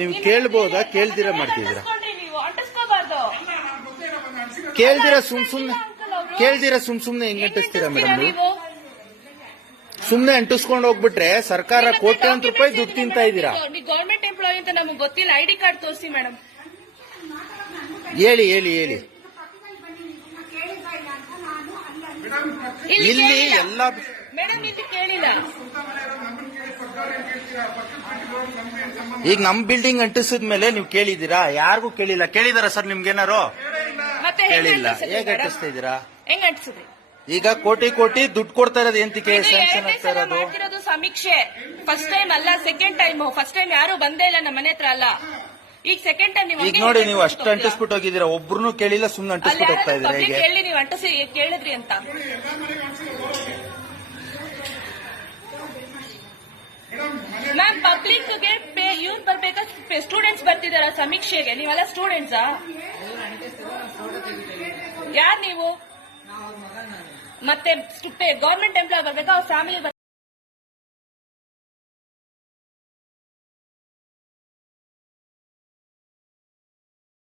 ನೀವು ಕೇಳ್ಬೋದಾ? ಕೇಳ್ದಿರ ಮಾಡ್ತಿದ್ದೀರಾ? ಕೇಳ್ದಿರ ಸುಮ್ ಸುಮ್ನೆ ಕೇಳ್ದಿರ ಸುಮ್ ಸುಮ್ನೆ ಹೆಂಗ್ ಅಂಟಿಸ್ತೀರಾ ಮೇಡಮ್ ನೀವು? ಸುಮ್ನೆ ಅಂಟಿಸ್ಕೊಂಡು ಹೋಗ್ಬಿಟ್ರೆ ಸರ್ಕಾರ ಕೋಟ್ಯಾಂತರ ರೂಪಾಯಿ ದುಡ್ಡು ತಿಂತಾ ಇದ್ದೀರಾ? ನೀವು ಗೌರ್ಮೆಂಟ್ ಎಂಪ್ಲಾಯಿ ಅಂತ ನಮಗೆ ಗೊತ್ತಿಲ್ಲ. ಐಡಿ ಕಾರ್ಡ್ ತೋರಿಸಿ ಮೇಡಮ್ ಹೇಳಿ ಹೇಳಿ ಹೇಳಿ. ಇಲ್ಲಿ ಎಲ್ಲ ಮೇಡಮ್ ಇಲ್ಲಿ ಕೇಳಿಲ್ಲ. ಈಗ ನಮ್ ಬಿಲ್ಡಿಂಗ್ ಅಂಟಿಸಿದ ಮೇಲೆ ನೀವು ಕೇಳಿದೀರಾ ಯಾರಿಗೂ ಕೇಳಿಲ್ಲ. ಕೇಳಿದಾರ ಸರ್ ನಿಮ್ಗೇನಾರು? ಮತ್ತೆ ಹೆಂಗ್ ಕೇಳಿಲ್ಲ. ಅಂಟಿಸಿದ್ರಿ ಹೇಗೆ? ಅಂಟಿಸ್ತಾ ಇದೀರಾ ಹೆಂಗ್ ಅಂಟಿಸಿದ್ರಿ ಈಗ ಕೋಟಿ ಕೋಟಿ ದುಡ್ಡು ಕೊಡ್ತಾ ಇರೋದು ಎಂತಿಕೆ ಇದು ಸ್ಯಾಂಕ್ಷನ್ ಎರಡನೇ ಆಗ್ತಾ ಸಲ ಇರೋದು? ಮಾಡ್ತಿರೋದು ಸಮೀಕ್ಷೆ. ಫಸ್ಟ್ ಟೈಮ್ ಅಲ್ಲ ಸೆಕೆಂಡ್ ಟೈಮ್ ಫಸ್ಟ್ ಟೈಮ್ ಯಾರು ಬಂದೇ ಇಲ್ಲ ನಮ್ಮ ಮನೆ ಹತ್ರ ಅಲ್ಲ. ಈಗ ಸೆಕೆಂಡ್ ಟೈಮ್ ನೀವು ಈಗ ನೋಡಿ ನೀವು ಅಷ್ಟು ಅಂಟಿಸ್ಬಿಟ್ಟು ಹೋಗಿದ್ದೀರಾ? ಒಬ್ರು ಕೇಳಿಲ್ಲ ಸುಮ್ನೆ ಅಂಟಿಸ್ಬಿಟ್ಟು ಹೋಗ್ತಾ ಇದೀರಾ ಹೇಗೆ? ಹೇಳಿ ನೀವು ಅಂಟಿಸಿ ಕೇಳಿದ್ರಿ ಅಂತ. ಮ್ಯಾಮ್ ಪಬ್ಲಿಕ್ಗೆ ಇವ್ರು ಬರ್ಬೇಕಾ? ಸ್ಟೂಡೆಂಟ್ಸ್ ಬರ್ತಿದಾರ ಸಮೀಕ್ಷೆಗೆ? ನೀವೆಲ್ಲ ಸ್ಟೂಡೆಂಟ್ಸಾ ಯಾರ್ ನೀವು? ಮತ್ತೆ ಗೌರ್ಮೆಂಟ್ ಎಂಪ್ಲಾಯ್ ಬರ್ಬೇಕಾ? ಅವ್ರ ಫ್ಯಾಮಿಲಿ